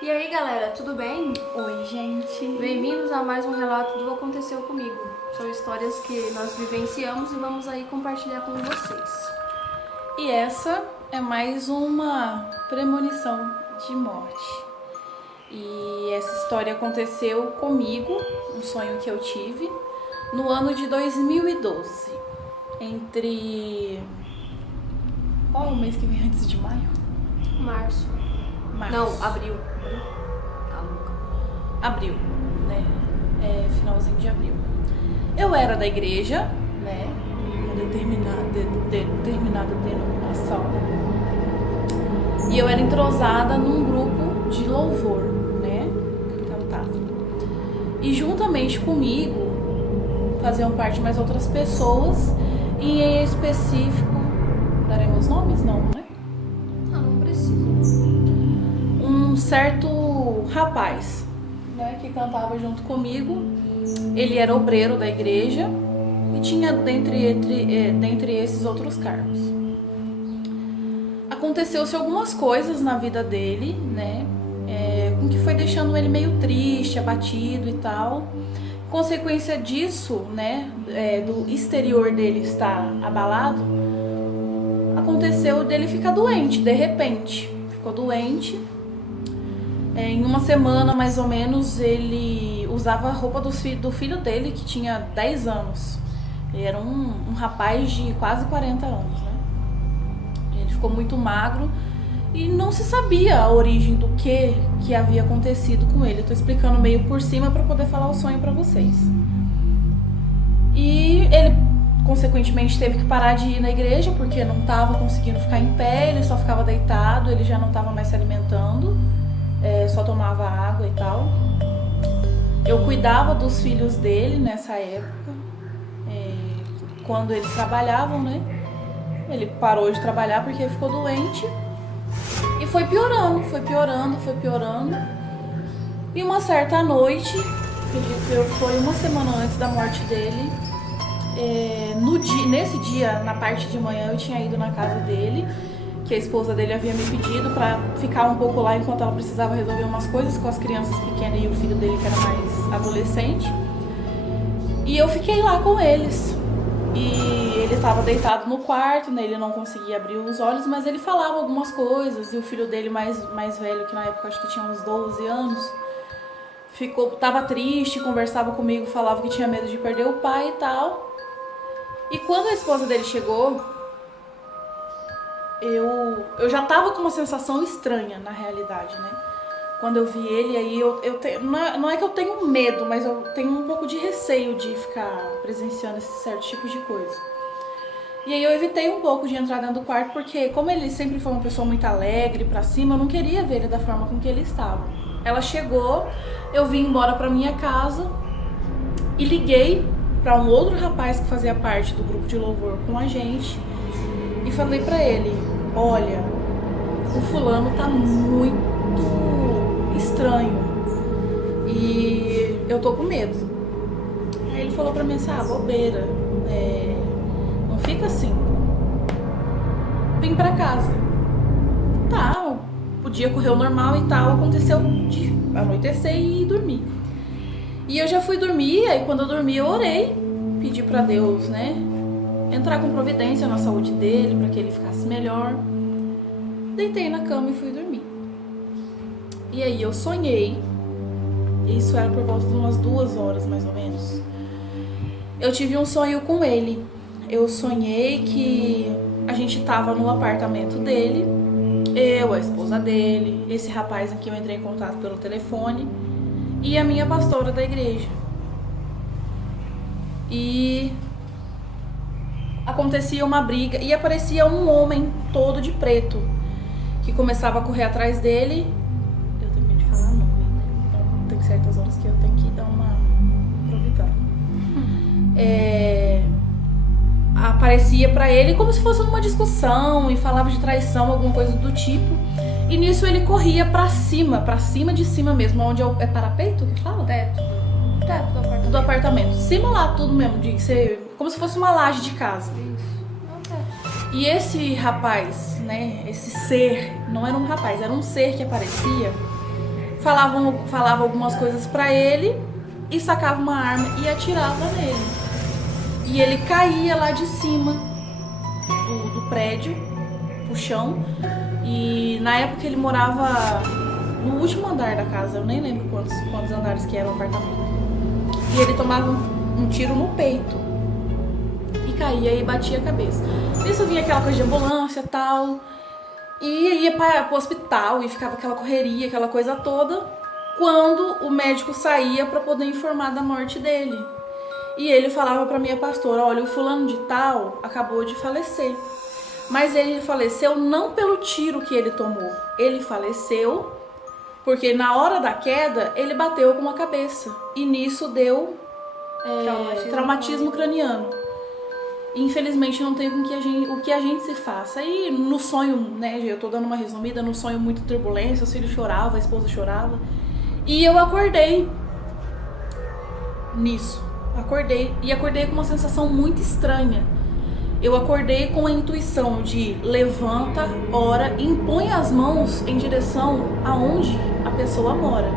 E aí galera, tudo bem? Oi, gente. Bem-vindos a mais um relato do Aconteceu Comigo. São histórias que nós vivenciamos e vamos aí compartilhar com vocês. E essa é mais uma premonição de morte. E essa história aconteceu comigo, um sonho que eu tive, no ano de 2012. Qual é o mês que vem antes de maio? Março. Março. Não, abril. Abril, né? Finalzinho de abril. Eu era da igreja, né? Uma determinada denominação. E eu era entrosada num grupo de louvor, né? Cantava. E juntamente comigo faziam parte mais outras pessoas. E em específico, daremos nomes? Não, né? Não precisa. Um certo rapaz, né, que cantava junto comigo. Ele era obreiro da igreja e tinha dentre esses outros cargos. Aconteceu-se algumas coisas na vida dele, né, com que foi deixando ele meio triste, abatido e tal. Consequência disso, né, do exterior dele estar abalado, aconteceu dele ficar doente, de repente. Ficou doente. Em uma semana, mais ou menos, ele usava a roupa do filho dele, que tinha 10 anos. Ele era um rapaz de quase 40 anos, né? Ele ficou muito magro e não se sabia a origem do que havia acontecido com ele. Eu tô explicando meio por cima para poder falar o sonho para vocês. E ele, consequentemente, teve que parar de ir na igreja porque não estava conseguindo ficar em pé, ele só ficava deitado, ele já não estava mais se alimentando. Só tomava água e tal. Eu cuidava dos filhos dele nessa época, quando eles trabalhavam, né? Ele parou de trabalhar porque ficou doente e foi piorando. E uma certa noite, acredito que foi uma semana antes da morte dele, nesse dia, na parte de manhã, eu tinha ido na casa dele, que a esposa dele havia me pedido para ficar um pouco lá enquanto ela precisava resolver umas coisas com as crianças pequenas e o filho dele que era mais adolescente. E eu fiquei lá com eles. E ele estava deitado no quarto, né? Ele não conseguia abrir os olhos, mas ele falava algumas coisas. E o filho dele mais velho, que na época acho que tinha uns 12 anos, tava triste, conversava comigo, falava que tinha medo de perder o pai e tal. E quando a esposa dele chegou, eu já tava com uma sensação estranha, na realidade, né? Quando eu vi ele, aí não é que eu tenho medo, mas eu tenho um pouco de receio de ficar presenciando esse certo tipo de coisa. E aí eu evitei um pouco de entrar dentro do quarto, porque como ele sempre foi uma pessoa muito alegre, pra cima, eu não queria ver ele da forma com que ele estava. Ela chegou, eu vim embora pra minha casa e liguei pra um outro rapaz que fazia parte do grupo de louvor com a gente e falei pra ele: olha, o fulano tá muito estranho e eu tô com medo. Aí ele falou pra mim assim: bobeira, não fica assim, vim pra casa. Tá, o dia correu normal e tal, aconteceu de anoitecer e dormir. E eu já fui dormir, aí quando eu dormi eu orei, pedi pra Deus, né, entrar com providência na saúde dele, para que ele ficasse melhor. Deitei na cama e fui dormir. E aí eu sonhei, isso era por volta de umas 2 horas mais ou menos. Eu tive um sonho com ele. Eu sonhei que a gente tava no apartamento dele, eu, a esposa dele, esse rapaz em que eu entrei em contato pelo telefone e a minha pastora da igreja. E acontecia uma briga e aparecia um homem todo de preto que começava a correr atrás dele. Eu tenho medo de falar nome, né? Então tem certas horas que eu tenho que dar uma improvisada. Aparecia pra ele como se fosse numa discussão e falava de traição, alguma coisa do tipo. E nisso ele corria pra cima de cima mesmo, onde é parapeito que fala? Teto do apartamento. Do apartamento. Cima lá, tudo mesmo, de ser como se fosse uma laje de casa. Isso. E esse rapaz, né, esse ser, não era um rapaz, era um ser que aparecia, falava algumas coisas pra ele e sacava uma arma e atirava nele. E ele caía lá de cima do prédio, pro chão. E na época ele morava no último andar da casa, eu nem lembro quantos andares que era o apartamento. E ele tomava um tiro no peito e caía e batia a cabeça. Nisso vinha aquela coisa de ambulância e tal, e ia pro hospital e ficava aquela correria, aquela coisa toda, quando o médico saía para poder informar da morte dele. E ele falava pra minha pastora, olha, o fulano de tal acabou de falecer. Mas ele faleceu não pelo tiro que ele tomou. Ele faleceu porque na hora da queda ele bateu com a cabeça. E nisso deu traumatismo craniano. E, infelizmente não tem o que a gente se faça. E no sonho, né, eu tô dando uma resumida, no sonho muito turbulência, os filhos choravam, a esposa chorava. E eu acordei nisso. Acordei com uma sensação muito estranha. Eu acordei com a intuição de levanta, ora, impõe as mãos em direção aonde a pessoa mora.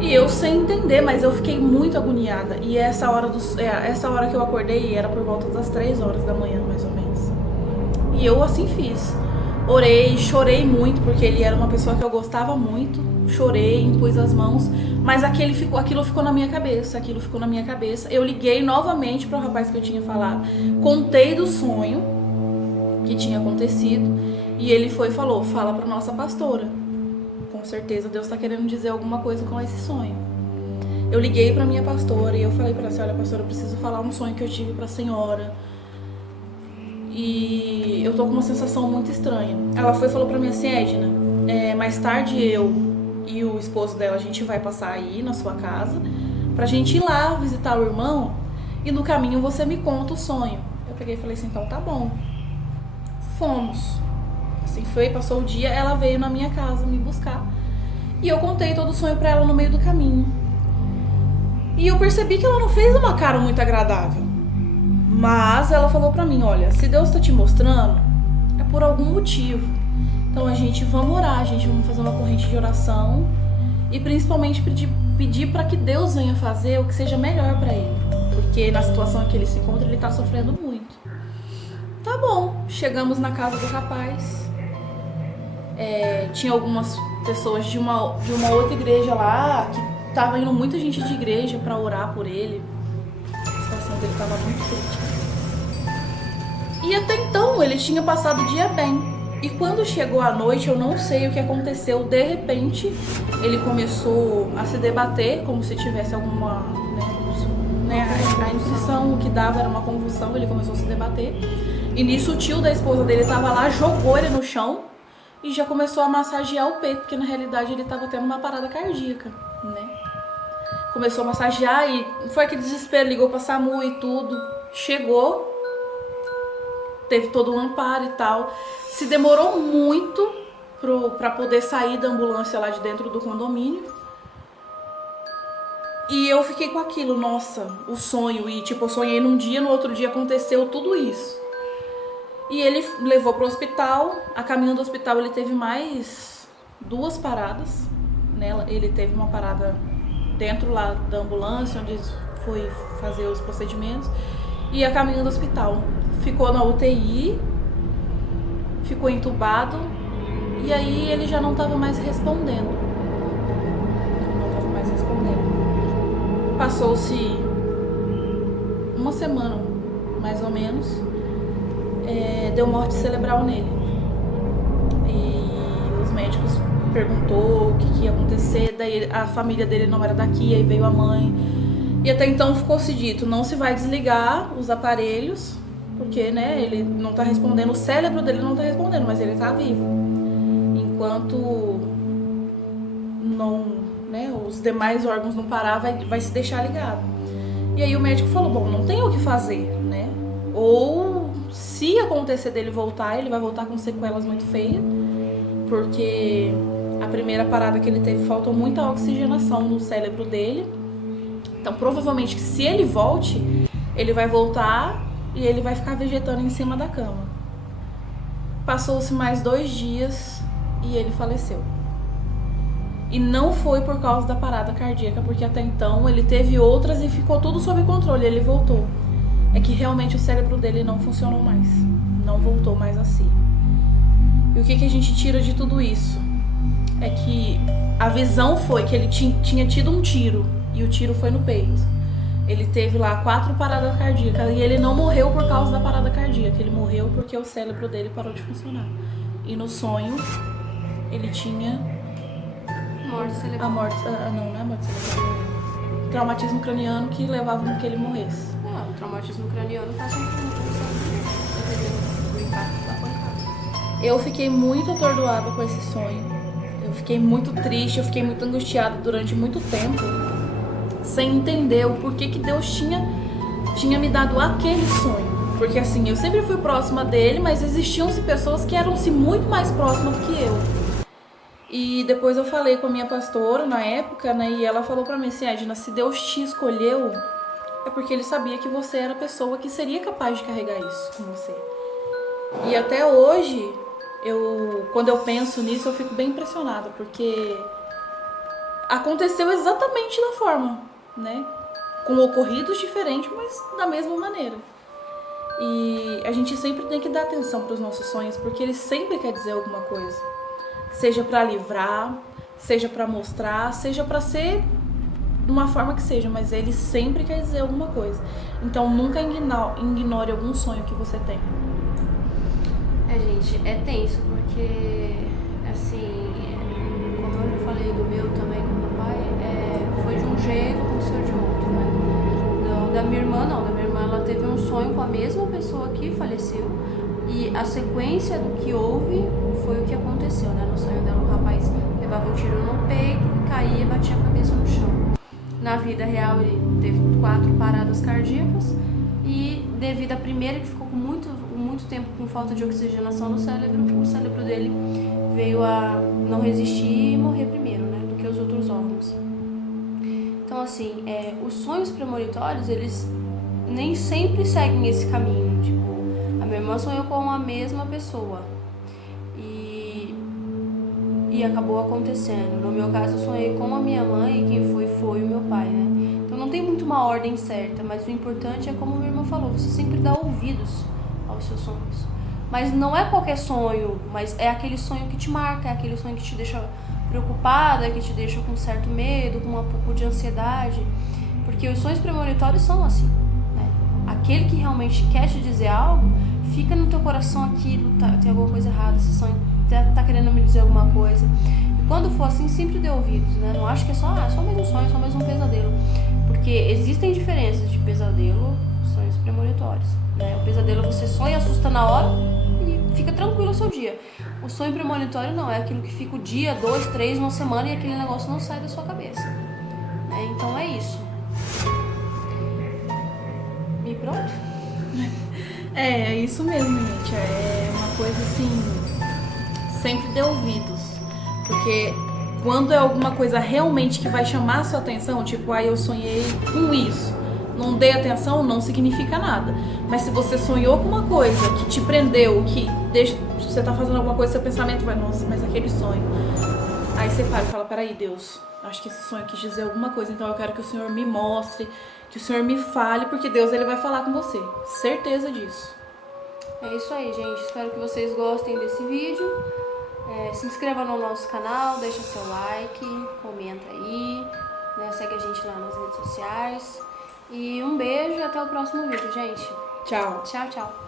E eu sem entender, mas eu fiquei muito agoniada. E essa hora que eu acordei era por volta das 3 horas da manhã, mais ou menos. E eu assim fiz. Orei, chorei muito, porque ele era uma pessoa que eu gostava muito. Chorei, impus as mãos, mas aquilo ficou na minha cabeça, Eu liguei novamente para o rapaz que eu tinha falado, contei do sonho que tinha acontecido, e ele falou, fala para nossa pastora. Com certeza Deus está querendo dizer alguma coisa com esse sonho. Eu liguei para minha pastora e eu falei para ela, olha, pastora, eu preciso falar um sonho que eu tive para a senhora. E eu tô com uma sensação muito estranha. Ela falou para mim assim, Edna, mais tarde eu e o esposo dela, a gente vai passar aí na sua casa pra gente ir lá visitar o irmão e no caminho você me conta o sonho. Eu peguei e falei assim, então tá bom. Fomos. Assim foi, passou o dia, ela veio na minha casa me buscar e eu contei todo o sonho pra ela no meio do caminho. E eu percebi que ela não fez uma cara muito agradável. Mas ela falou pra mim, olha, se Deus tá te mostrando, é por algum motivo. Então a gente vamos orar, vamos fazer uma corrente de oração e principalmente pedir para que Deus venha fazer o que seja melhor para ele, porque na situação em que ele se encontra ele está sofrendo muito. Tá bom, chegamos na casa do rapaz, tinha algumas pessoas de uma outra igreja lá, que tava indo muita gente de igreja para orar por ele, a situação dele estava muito crítica. E até então ele tinha passado o dia bem. E quando chegou a noite, eu não sei o que aconteceu, de repente ele começou a se debater, como se tivesse alguma, a intuição que dava era uma convulsão, ele começou a se debater. E nisso o tio da esposa dele estava lá, jogou ele no chão e já começou a massagear o peito, porque na realidade ele estava tendo uma parada cardíaca, né? Começou a massagear e foi aquele desespero, ligou pra SAMU e tudo, chegou, teve todo um amparo e tal. Se demorou muito pra poder sair da ambulância lá de dentro do condomínio. E eu fiquei com aquilo, nossa, o sonho. E eu sonhei num dia, no outro dia aconteceu tudo isso. E ele levou pro hospital. A caminho do hospital ele teve mais 2 paradas. Né? Ele teve uma parada dentro lá da ambulância, onde foi fazer os procedimentos. E a caminho do hospital. Ficou na UTI, ficou entubado, e aí ele já não estava mais respondendo. Passou-se uma semana, mais ou menos, deu morte cerebral nele. E os médicos perguntou o que ia acontecer, daí a família dele não era daqui, aí veio a mãe. E até então ficou-se dito, não se vai desligar os aparelhos, porque, né, ele não tá respondendo, o cérebro dele não tá respondendo, mas ele tá vivo. Enquanto não, né, os demais órgãos não parar, vai se deixar ligado. E aí o médico falou, bom, não tem o que fazer, né? Ou se acontecer dele voltar, ele vai voltar com sequelas muito feias, porque a primeira parada que ele teve faltou muita oxigenação no cérebro dele. Então provavelmente se ele volte, ele vai voltar e ele vai ficar vegetando em cima da cama. Passou-se mais 2 dias e ele faleceu. E não foi por causa da parada cardíaca, porque até então ele teve outras e ficou tudo sob controle, ele voltou. É que realmente o cérebro dele não funcionou mais, não voltou mais assim. E o que a gente tira de tudo isso? É que a visão foi que ele tinha tido um tiro, e o tiro foi no peito. Ele teve lá 4 paradas cardíacas, e ele não morreu por causa da parada cardíaca, ele morreu porque o cérebro dele parou de funcionar. E no sonho, ele tinha... Morte cerebral. não é morte cerebral. Traumatismo craniano que levava a que ele morresse. O traumatismo craniano faz um o impacto da pancada. Eu fiquei muito atordoada com esse sonho. Eu fiquei muito triste, eu fiquei muito angustiada durante muito tempo, sem entender o porquê que Deus tinha me dado aquele sonho. Porque assim, eu sempre fui próxima dele, mas existiam-se pessoas que eram-se muito mais próximas do que eu. E depois eu falei com a minha pastora na época, né, e ela falou pra mim assim, Edna, se Deus te escolheu, é porque ele sabia que você era a pessoa que seria capaz de carregar isso com você. E até hoje, quando eu penso nisso, eu fico bem impressionada, porque aconteceu exatamente da forma, né? Com ocorridos diferentes, mas da mesma maneira. E a gente sempre tem que dar atenção para os nossos sonhos, porque eles sempre querem dizer alguma coisa. Seja para livrar, seja para mostrar, seja para ser de uma forma que seja, mas ele sempre quer dizer alguma coisa. Então nunca ignore algum sonho que você tem. Gente, é tenso, porque, assim, como eu já falei do meu também com meu pai, foi de um jeito, aconteceu de outro, né? Da minha irmã, ela teve um sonho com a mesma pessoa que faleceu, e a sequência do que houve foi o que aconteceu, né? No sonho dela, o rapaz levava um tiro no peito, caía e batia a cabeça no chão. Na vida real, ele teve 4 paradas cardíacas, e devido à primeira, que ficou com muito tempo com falta de oxigenação no cérebro, o cérebro dele veio a não resistir e morrer primeiro, né, do que os outros órgãos. Então, assim, os sonhos premonitórios, eles nem sempre seguem esse caminho. Tipo, a minha irmã sonhou com a mesma pessoa e acabou acontecendo. No meu caso, eu sonhei com a minha mãe, e quem foi o meu pai, né? Então não tem muito uma ordem certa, mas o importante é, como minha irmã falou, você sempre dá ouvidos aos seus sonhos. Mas não é qualquer sonho, mas é aquele sonho que te marca, é aquele sonho que te deixa preocupada, que te deixa com certo medo, com um pouco de ansiedade. Porque os sonhos premonitórios são assim, né? Aquele que realmente quer te dizer algo, fica no teu coração aquilo, tem alguma coisa errada, esse sonho tá querendo me dizer alguma coisa. E quando for assim, sempre dê ouvidos, né? Não acho que é só mais um sonho, só mais um pesadelo. Porque existem diferenças de pesadelo e sonhos premonitórios, né? O pesadelo você sonha, assusta na hora e fica tranquilo o seu dia. O sonho premonitório não, é aquilo que fica o dia, 2, 3, uma semana e aquele negócio não sai da sua cabeça, né? Então é isso. E pronto? É isso mesmo, gente. É uma coisa assim, sempre dê ouvidos. Porque quando é alguma coisa realmente que vai chamar a sua atenção, tipo, eu sonhei com isso, não dê atenção, não significa nada. Mas se você sonhou com uma coisa que te prendeu, que deixa, você tá fazendo alguma coisa, seu pensamento vai, nossa, mas aquele sonho. Aí você para e fala, peraí, Deus, acho que esse sonho quis dizer alguma coisa, então eu quero que o Senhor me mostre, que o Senhor me fale, porque Deus, ele vai falar com você. Certeza disso. É isso aí, gente. Espero que vocês gostem desse vídeo. Se inscreva no nosso canal, deixa seu like, comenta aí, né? Segue a gente lá nas redes sociais. E um beijo e até o próximo vídeo, gente. Tchau. Tchau, tchau.